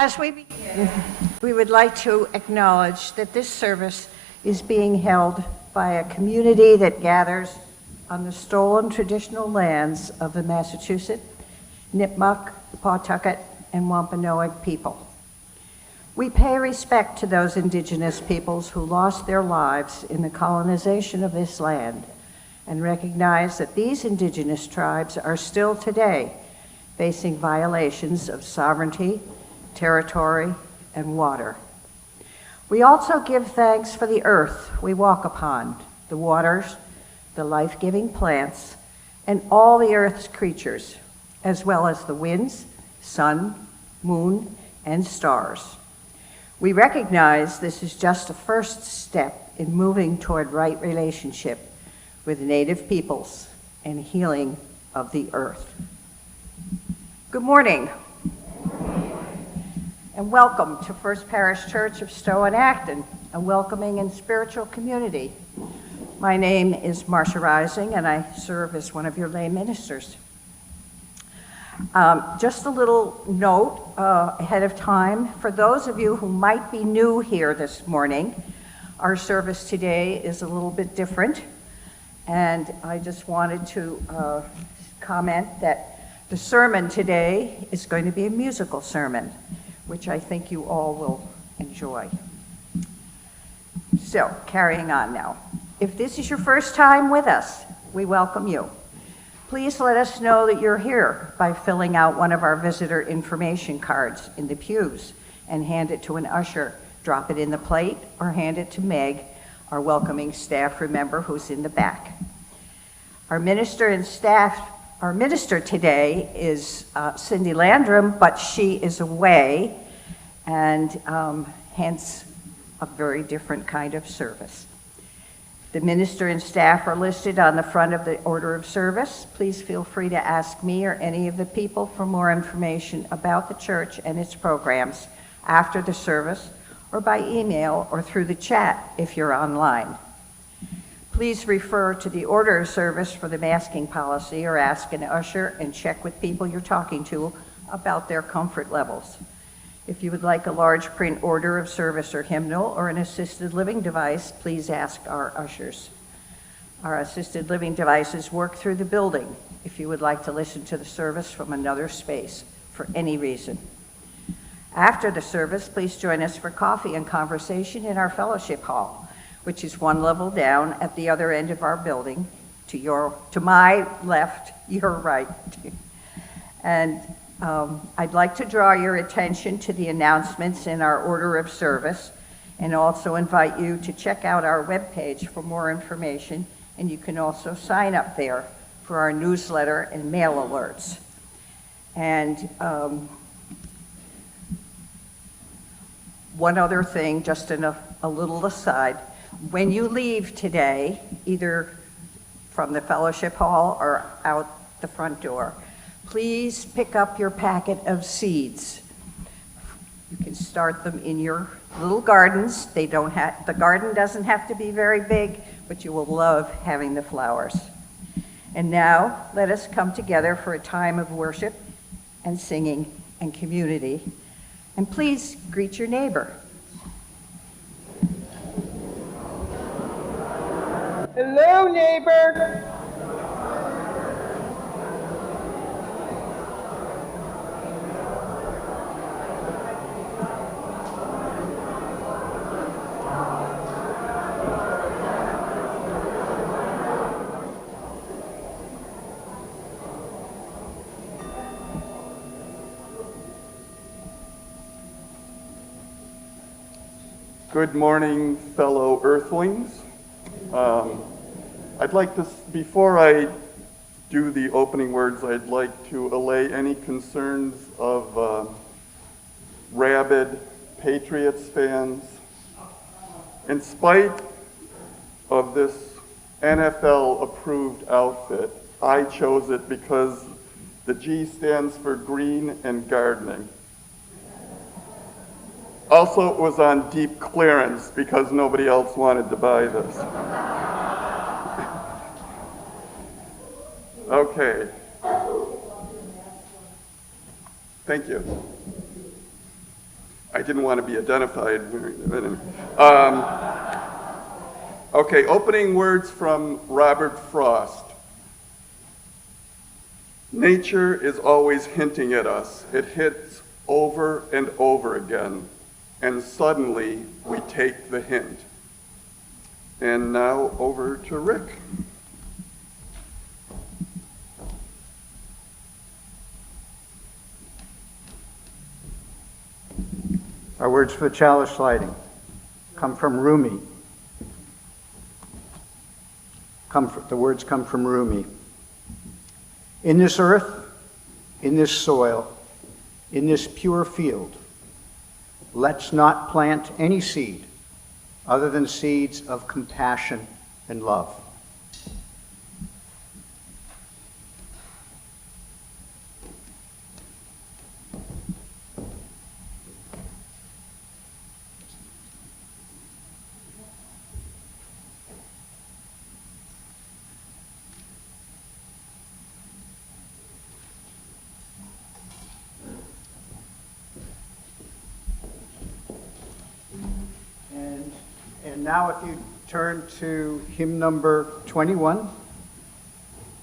As we begin, we would like to acknowledge that this service is being held by a community that gathers on the stolen traditional lands of the Massachusetts, Nipmuc, Pawtucket, and Wampanoag people. We pay respect to those indigenous peoples who lost their lives in the colonization of this land and recognize that these indigenous tribes are still today facing violations of sovereignty, territory, and water. We also give thanks for the earth we walk upon, the waters, the life-giving plants, and all the earth's creatures, as well as the winds, sun, moon, and stars. We recognize this is just a first step in moving toward right relationship with Native peoples and healing of the earth. Good morning. And welcome to First Parish Church of Stowe and Acton, a welcoming and spiritual community. My name is Marcia Rising, and I serve as one of your lay ministers. Just a little note ahead of time. For those of you who might be new here this morning, our service today is a little bit different, and I just wanted to comment that the sermon today is going to be a musical sermon, which I think you all will enjoy. So, carrying on now. If this is your first time with us, we welcome you. Please let us know that you're here by filling out one of our visitor information cards in the pews and hand it to an usher. Drop it in the plate or hand it to Meg, our welcoming staff member who's in the back. Our minister today is Cindy Landrum, but she is away, and hence a very different kind of service. The minister and staff are listed on the front of the order of service. Please feel free to ask me or any of the people for more information about the church and its programs after the service, or by email or through the chat if you're online. Please refer to the order of service for the masking policy, or ask an usher and check with people you're talking to about their comfort levels. If you would like a large print order of service or hymnal or an assisted living device, please ask our ushers. Our assisted living devices work through the building if you would like to listen to the service from another space for any reason. After the service, please join us for coffee and conversation in our fellowship hall, which is one level down at the other end of our building, to my left, your right. And I'd like to draw your attention to the announcements in our order of service, and also invite you to check out our webpage for more information, and you can also sign up there for our newsletter and mail alerts. And one other thing, just in a little aside, when you leave today, either from the fellowship hall or out the front door, please pick up your packet of seeds. You can start them in your little gardens. The garden doesn't have to be very big, but you will love having the flowers. And now, let us come together for a time of worship and singing and community. And please greet your neighbor. Hello, neighbor. Good morning, fellow earthlings. I'd like to, before I do the opening words, I'd like to allay any concerns of rabid Patriots fans. In spite of this NFL-approved outfit, I chose it because the G stands for green and gardening. Also, it was on deep clearance because nobody else wanted to buy this. Okay. Thank you. I didn't want to be identified. Okay, opening words from Robert Frost. Nature is always hinting at us. It hits over and over again, and suddenly we take the hint. And now over to Rick. Our words for the chalice lighting come from Rumi. The words come from Rumi. In this earth, in this soil, in this pure field, let's not plant any seed other than seeds of compassion and love. And now if you turn to hymn number 21,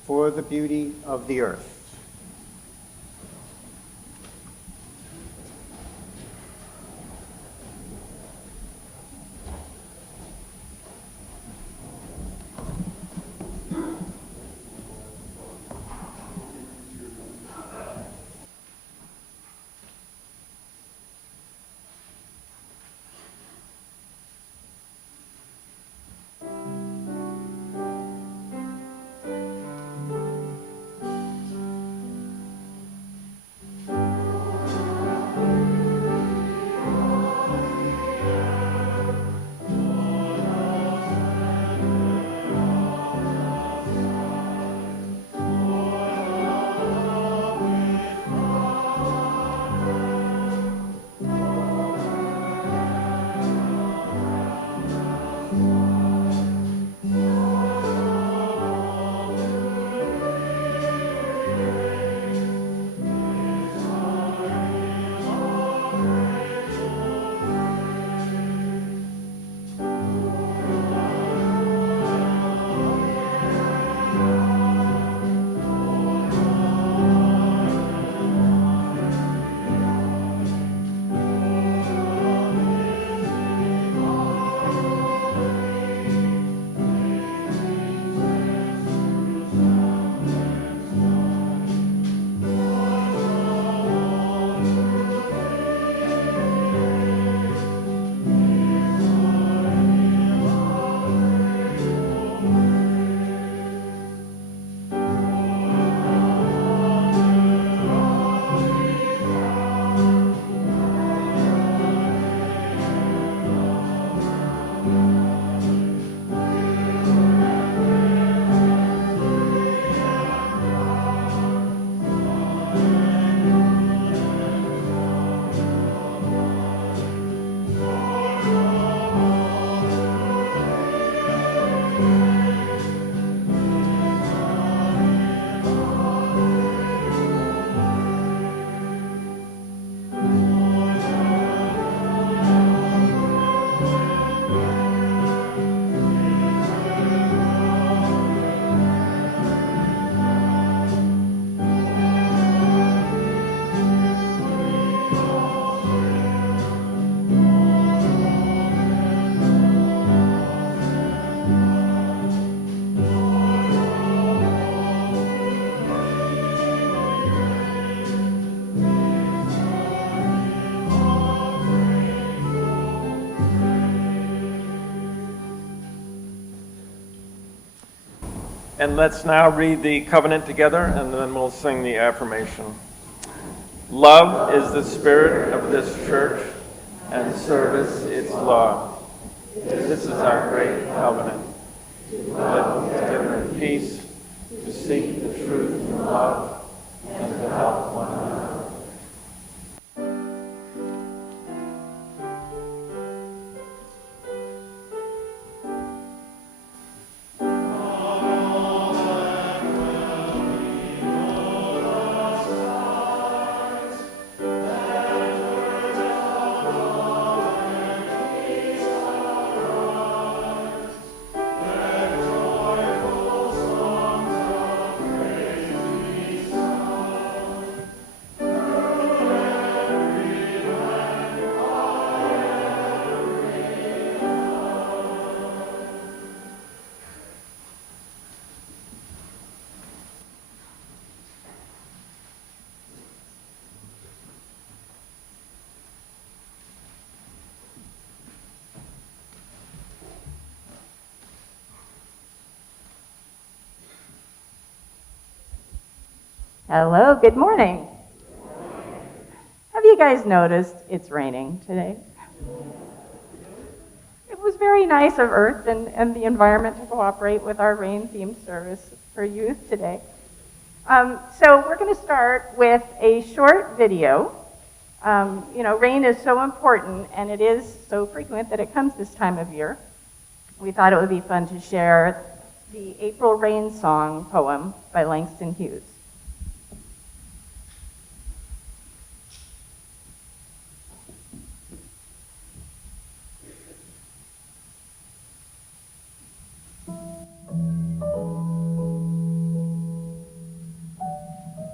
For the Beauty of the Earth. And let's now read the covenant together, and then we'll sing the affirmation. Love is the spirit of this church, and service its law. This is our great covenant. To live together in peace, to seek the truth in love, and to help one another. Hello, good morning. Have you guys noticed it's raining today? It was very nice of Earth and the environment to cooperate with our rain-themed service for youth today. So we're going to start with a short video. Rain is so important, and it is so frequent that it comes this time of year. We thought it would be fun to share the April Rain Song poem by Langston Hughes.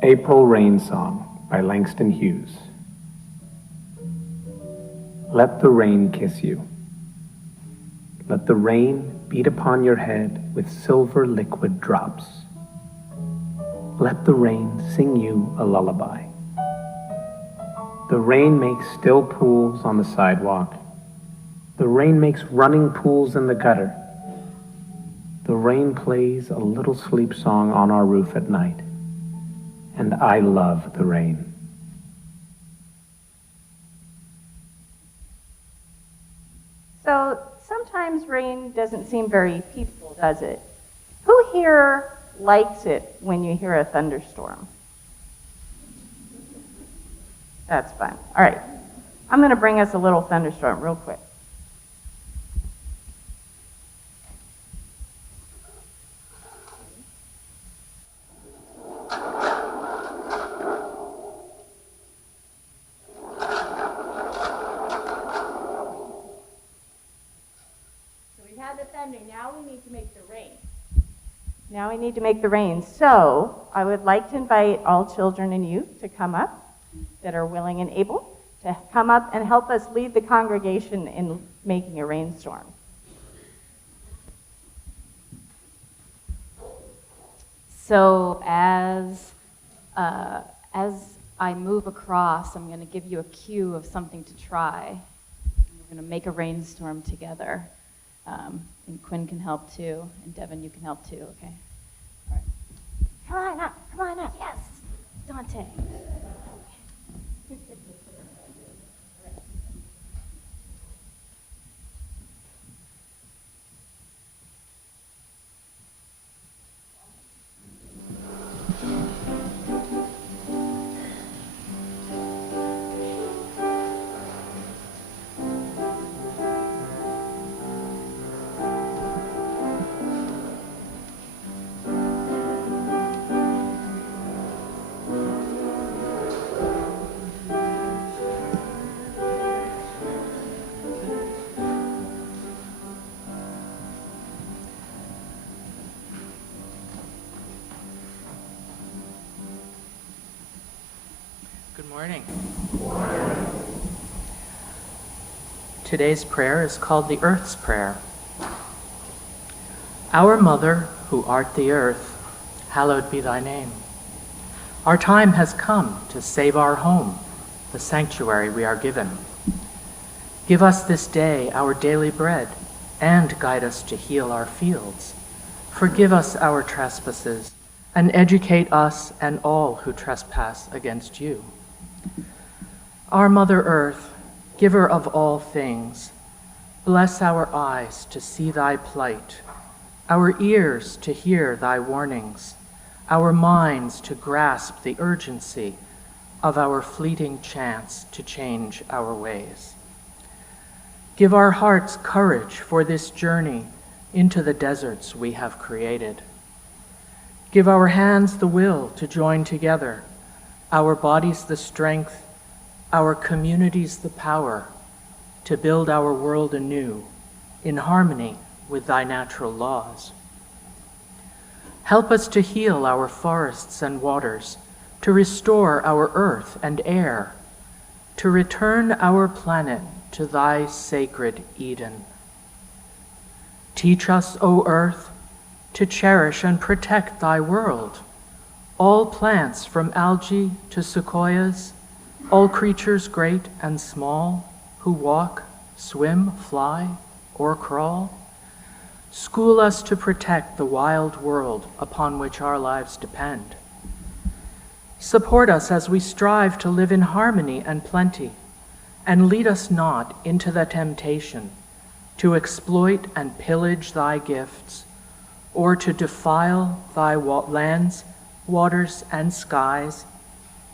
April Rain Song by Langston Hughes. Let the rain kiss you. Let the rain beat upon your head with silver liquid drops. Let the rain sing you a lullaby. The rain makes still pools on the sidewalk. The rain makes running pools in the gutter. The rain plays a little sleep song on our roof at night. And I love the rain. So sometimes rain doesn't seem very peaceful, does it? Who here likes it when you hear a thunderstorm? That's fun. All right. I'm going to bring us a little thunderstorm real quick. Now we need to make the rain. Now we need to make the rain. So I would like to invite all children and youth to come up that are willing and able to come up and help us lead the congregation in making a rainstorm. So as I move across, I'm going to give you a cue of something to try. We're going to make a rainstorm together. And Quinn can help too, and Devin, you can help too, okay? All right. Come on up, yes! Dante. Good morning. Today's prayer is called the Earth's Prayer. Our Mother, who art the earth, hallowed be thy name. Our time has come to save our home, the sanctuary we are given. Give us this day our daily bread, and guide us to heal our fields. Forgive us our trespasses, and educate us and all who trespass against you. Our Mother Earth, giver of all things, bless our eyes to see thy plight, our ears to hear thy warnings, our minds to grasp the urgency of our fleeting chance to change our ways. Give our hearts courage for this journey into the deserts we have created. Give our hands the will to join together, our bodies the strength, our communities the power to build our world anew in harmony with thy natural laws. Help us to heal our forests and waters, to restore our earth and air, to return our planet to thy sacred Eden. Teach us, O earth, to cherish and protect thy world, all plants from algae to sequoias, all creatures great and small, who walk, swim, fly, or crawl. School us to protect the wild world upon which our lives depend. Support us as we strive to live in harmony and plenty, and lead us not into the temptation to exploit and pillage thy gifts, or to defile thy lands, waters, and skies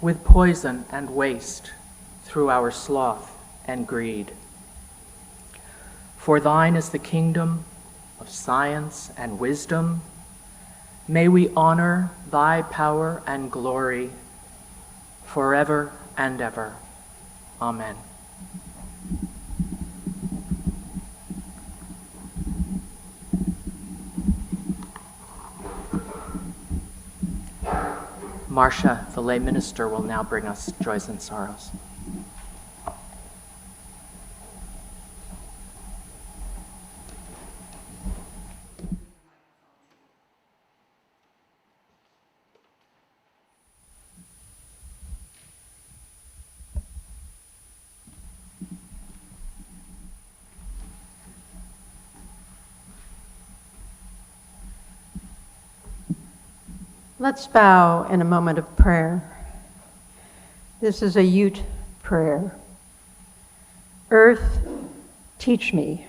with poison and waste through our sloth and greed. For thine is the kingdom of science and wisdom. May we honor thy power and glory forever and ever. Amen. Marcia, the lay minister, will now bring us joys and sorrows. Let's bow in a moment of prayer. This is a Ute prayer. Earth, teach me.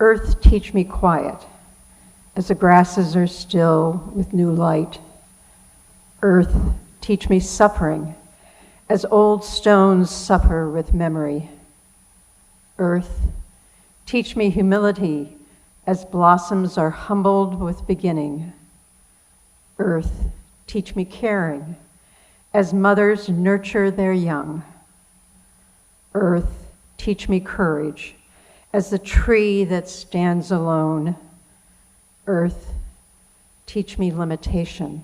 Earth, teach me quiet, as the grasses are still with new light. Earth, teach me suffering, as old stones suffer with memory. Earth, teach me humility, as blossoms are humbled with beginning. Earth, teach me caring, as mothers nurture their young. Earth, teach me courage, as the tree that stands alone. Earth, teach me limitation,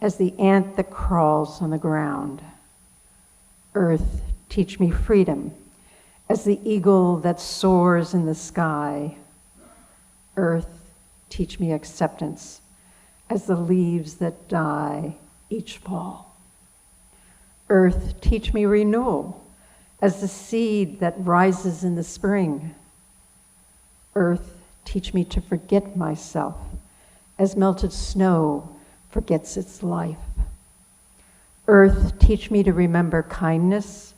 as the ant that crawls on the ground. Earth, teach me freedom, as the eagle that soars in the sky. Earth, teach me acceptance, as the leaves that die each fall. Earth, teach me renewal, as the seed that rises in the spring. Earth, teach me to forget myself, as melted snow forgets its life. Earth, teach me to remember kindness,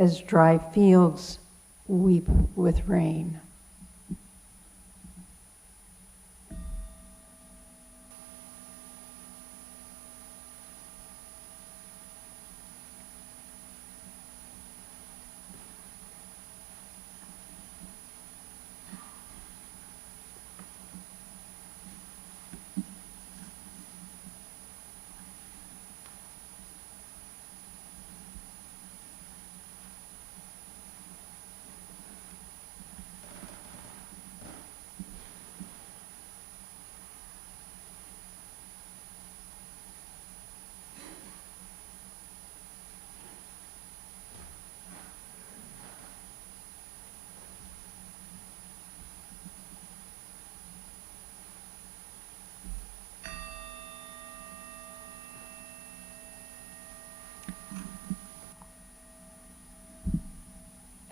as dry fields weep with rain.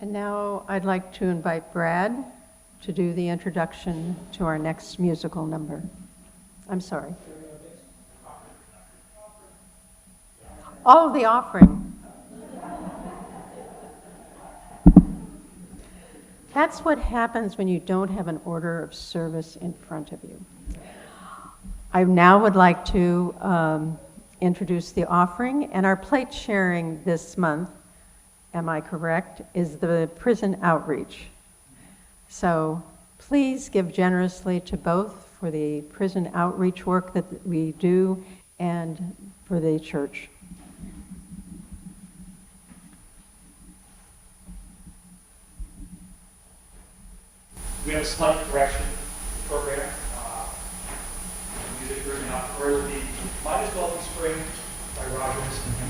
And now I'd like to invite Brad to do the introduction to our next musical number. I'm sorry. Oh, the offering. That's what happens when you don't have an order of service in front of you. I now would like to introduce the offering, and our plate sharing this month, am I correct, is the prison outreach. So please give generously to both for the prison outreach work that we do and for the church. We have a slight correction program. Music written out for the Might As Well Be Spring by Roger and him.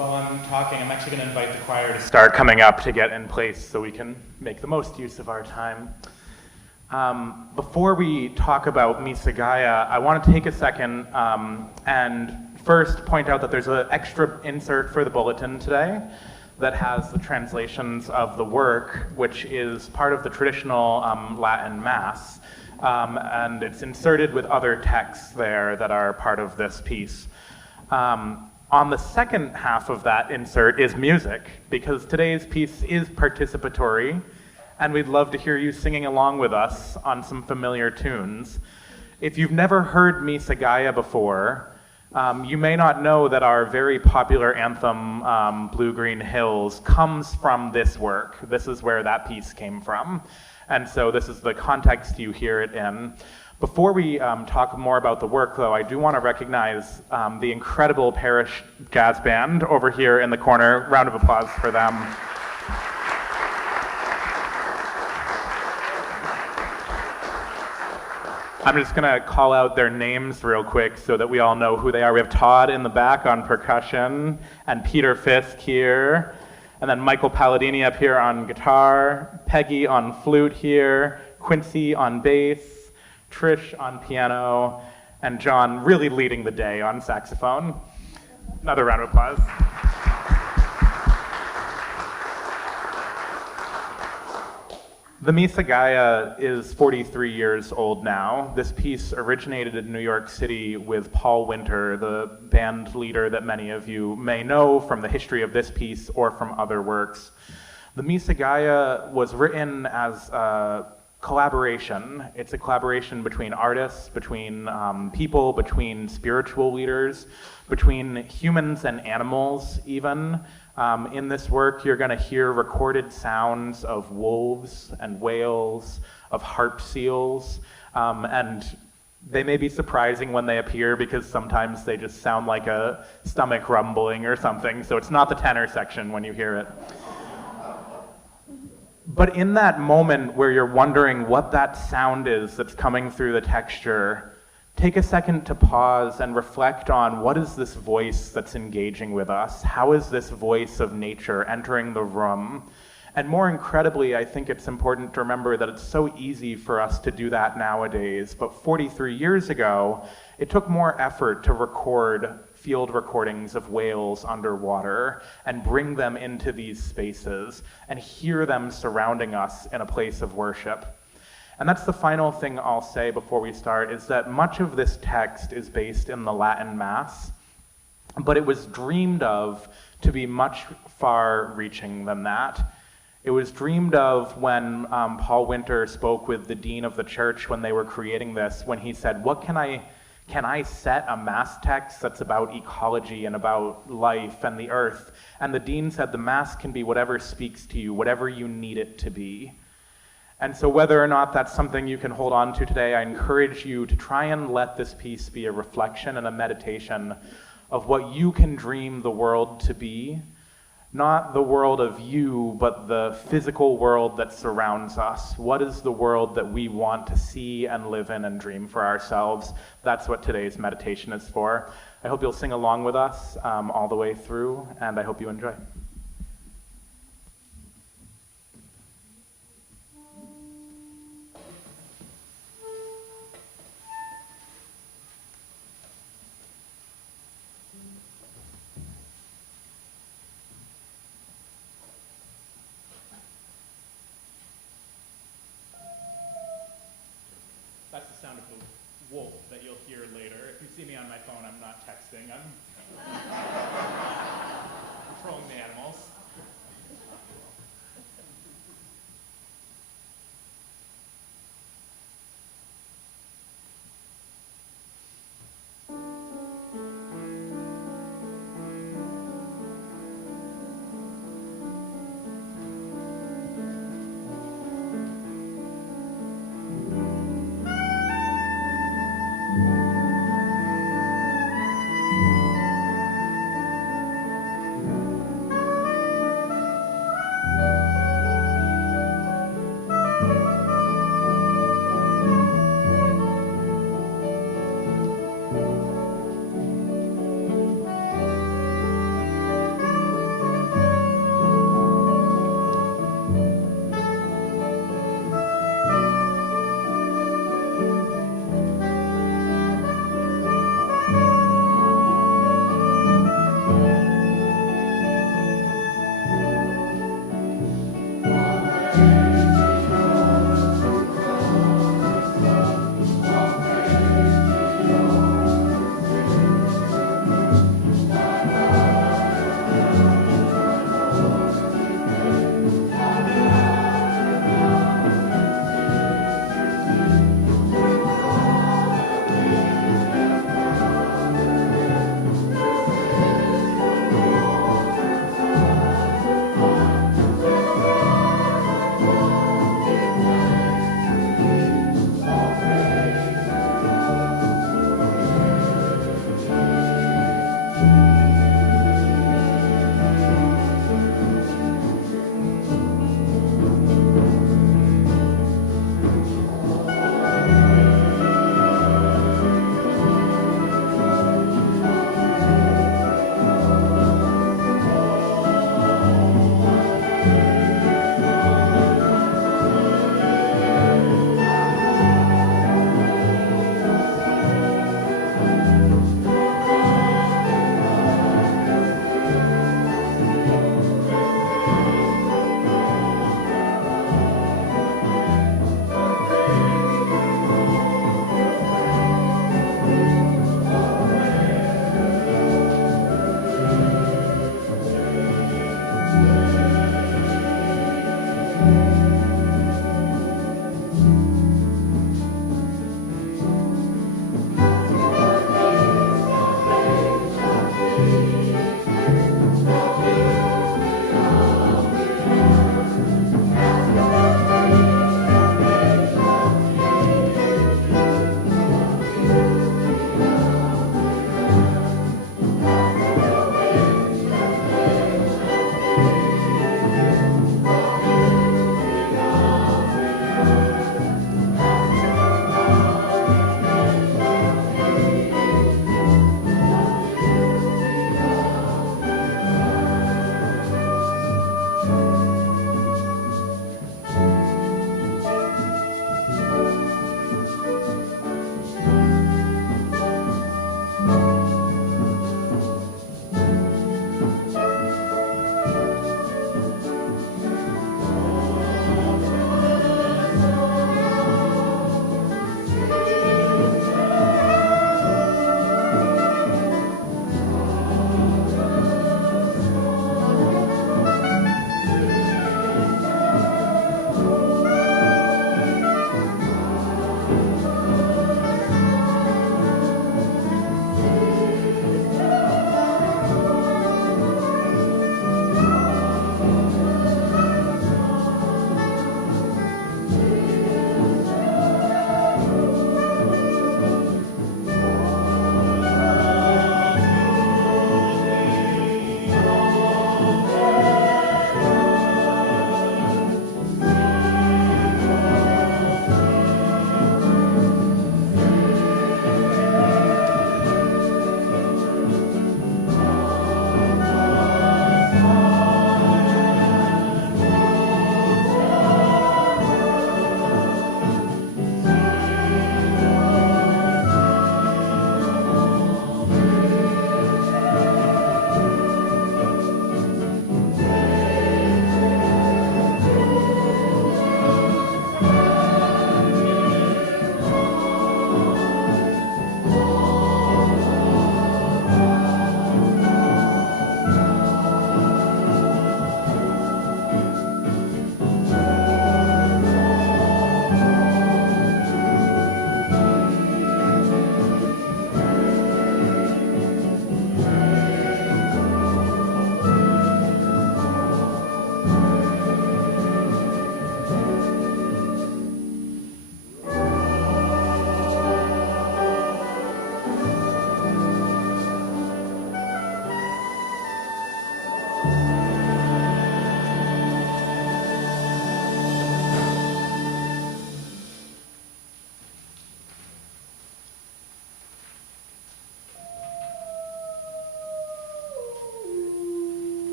while I'm talking, I'm actually going to invite the choir to start coming up to get in place so we can make the most use of our time. Before we talk about Missa Gaia, I want to take a second and first point out that there's an extra insert for the bulletin today that has the translations of the work, which is part of the traditional Latin Mass. And it's inserted with other texts there that are part of this piece. On the second half of that insert is music, because today's piece is participatory, and we'd love to hear you singing along with us on some familiar tunes. If you've never heard Missa Gaia before, you may not know that our very popular anthem, Blue Green Hills, comes from this work. This is where that piece came from. And so this is the context you hear it in. Before we talk more about the work, though, I do want to recognize the incredible Parish Jazz Band over here in the corner. Round of applause for them. I'm just going to call out their names real quick so that we all know who they are. We have Todd in the back on percussion, and Peter Fisk here, and then Michael Palladini up here on guitar, Peggy on flute here, Quincy on bass, Trish on piano, and John really leading the day on saxophone. Another round of applause. The Missa Gaia is 43 years old now. This piece originated in New York City with Paul Winter, the band leader that many of you may know from the history of this piece or from other works. The Missa Gaia was written as a collaboration. It's a collaboration between artists, between people, between spiritual leaders, between humans and animals even. In this work, you're going to hear recorded sounds of wolves and whales, of harp seals, and they may be surprising when they appear because sometimes they just sound like a stomach rumbling or something, so it's not the tenor section when you hear it. But in that moment where you're wondering what that sound is that's coming through the texture, take a second to pause and reflect on what is this voice that's engaging with us? How is this voice of nature entering the room? And more incredibly, I think it's important to remember that it's so easy for us to do that nowadays, but 43 years ago, it took more effort to record field recordings of whales underwater and bring them into these spaces and hear them surrounding us in a place of worship. And that's the final thing I'll say before we start, is that much of this text is based in the Latin Mass, but it was dreamed of to be much far-reaching than that. It was dreamed of when Paul Winter spoke with the dean of the church when they were creating this, when he said, can I set a Mass text that's about ecology and about life and the earth? And the dean said the Mass can be whatever speaks to you, whatever you need it to be. And so whether or not that's something you can hold on to today, I encourage you to try and let this piece be a reflection and a meditation of what you can dream the world to be. Not the world of you, but the physical world that surrounds us. What is the world that we want to see and live in and dream for ourselves? That's what today's meditation is for. I hope you'll sing along with us all the way through, and I hope you enjoy. That's the sound of the wolf that you'll hear later. If you see me on my phone, I'm not texting. I'm controlling the animals.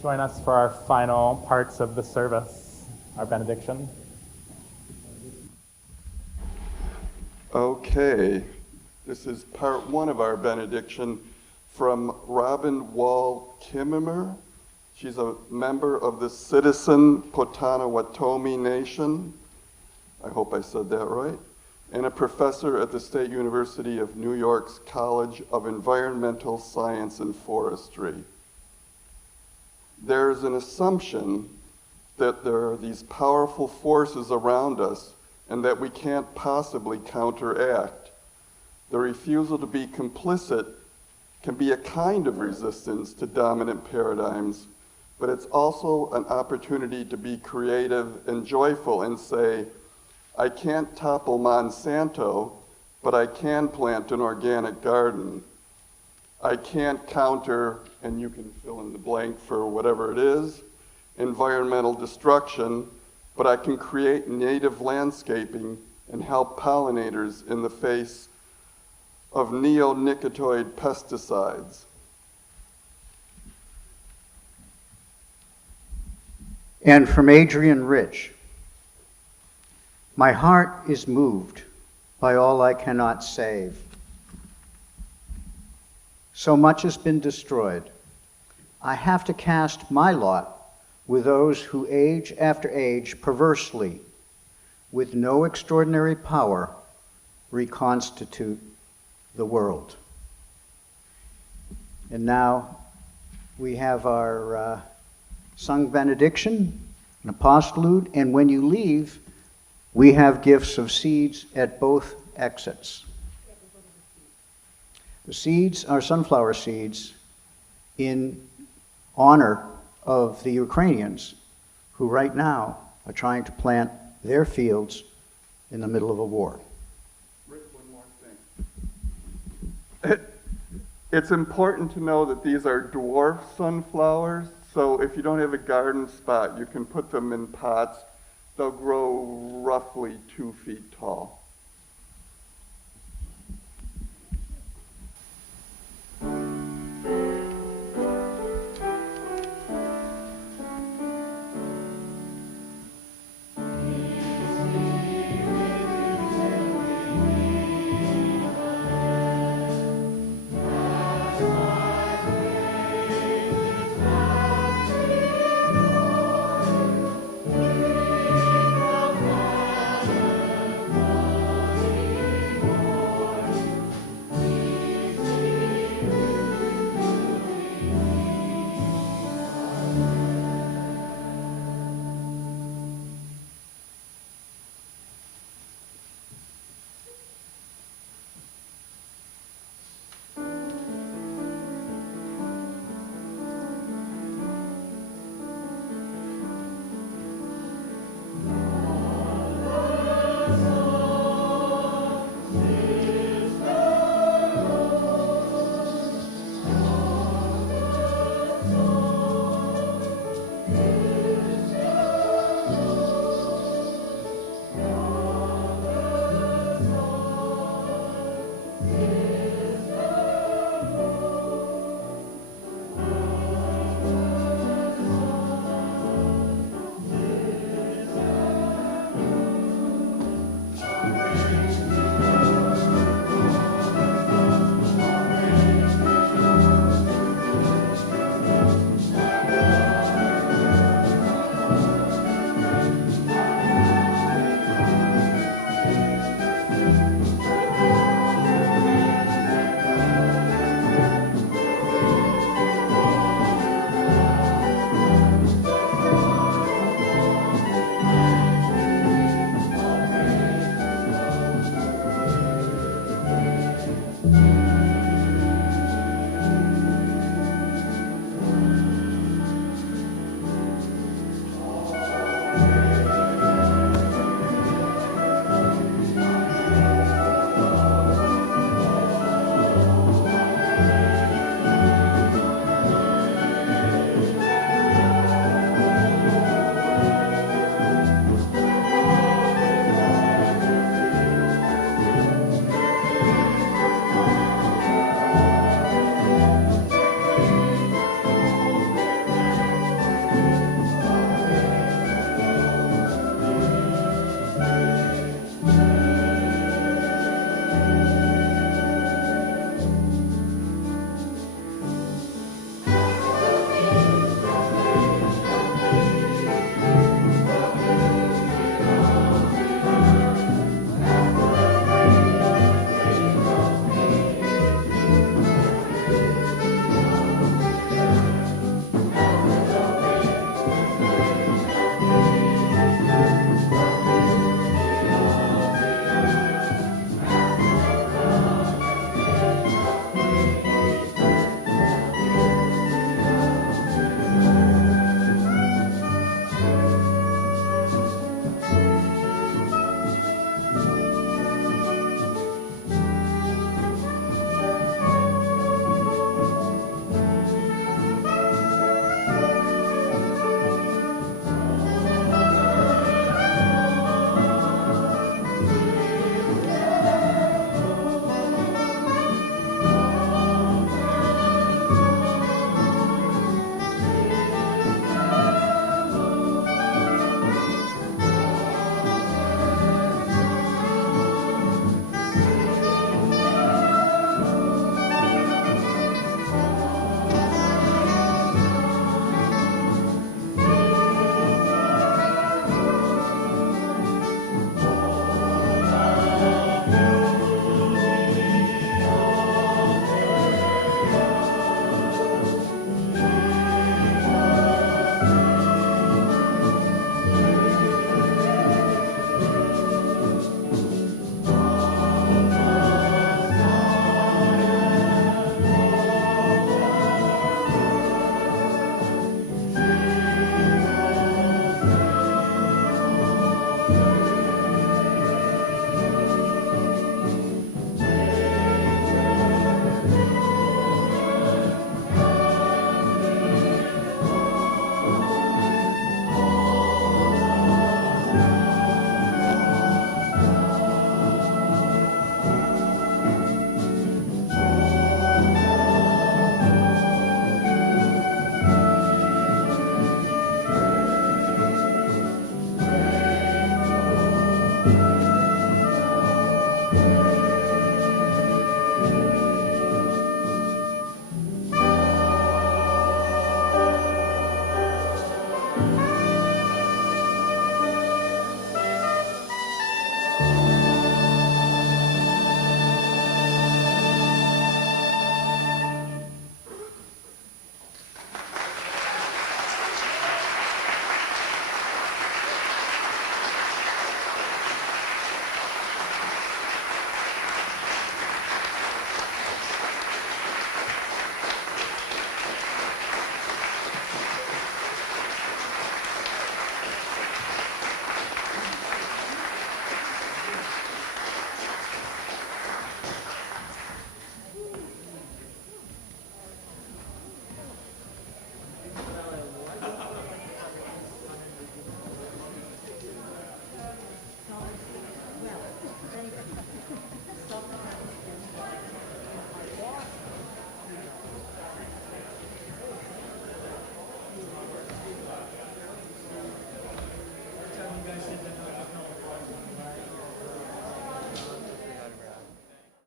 join us for our final parts of the service, our benediction. Okay, this is part one of our benediction from Robin Wall Kimmerer. She's a member of the Citizen Potawatomi Nation. I hope I said that right. And a professor at the State University of New York's College of Environmental Science and Forestry. There's an assumption that there are these powerful forces around us and that we can't possibly counteract. The refusal to be complicit can be a kind of resistance to dominant paradigms, but it's also an opportunity to be creative and joyful and say, I can't topple Monsanto, but I can plant an organic garden. I can't counter, and you can fill in the blank for whatever it is, environmental destruction, but I can create native landscaping and help pollinators in the face of neonicotinoid pesticides. And from Adrian Rich, my heart is moved by all I cannot save. So much has been destroyed. I have to cast my lot with those who age after age perversely, with no extraordinary power, reconstitute the world. And now we have our sung benediction, an apostolate, and when you leave, we have gifts of seeds at both exits. The seeds are sunflower seeds in honor of the Ukrainians who right now are trying to plant their fields in the middle of a war. Rick, one more thing. It's important to know that these are dwarf sunflowers, so if you don't have a garden spot, you can put them in pots. They'll grow roughly 2 feet tall.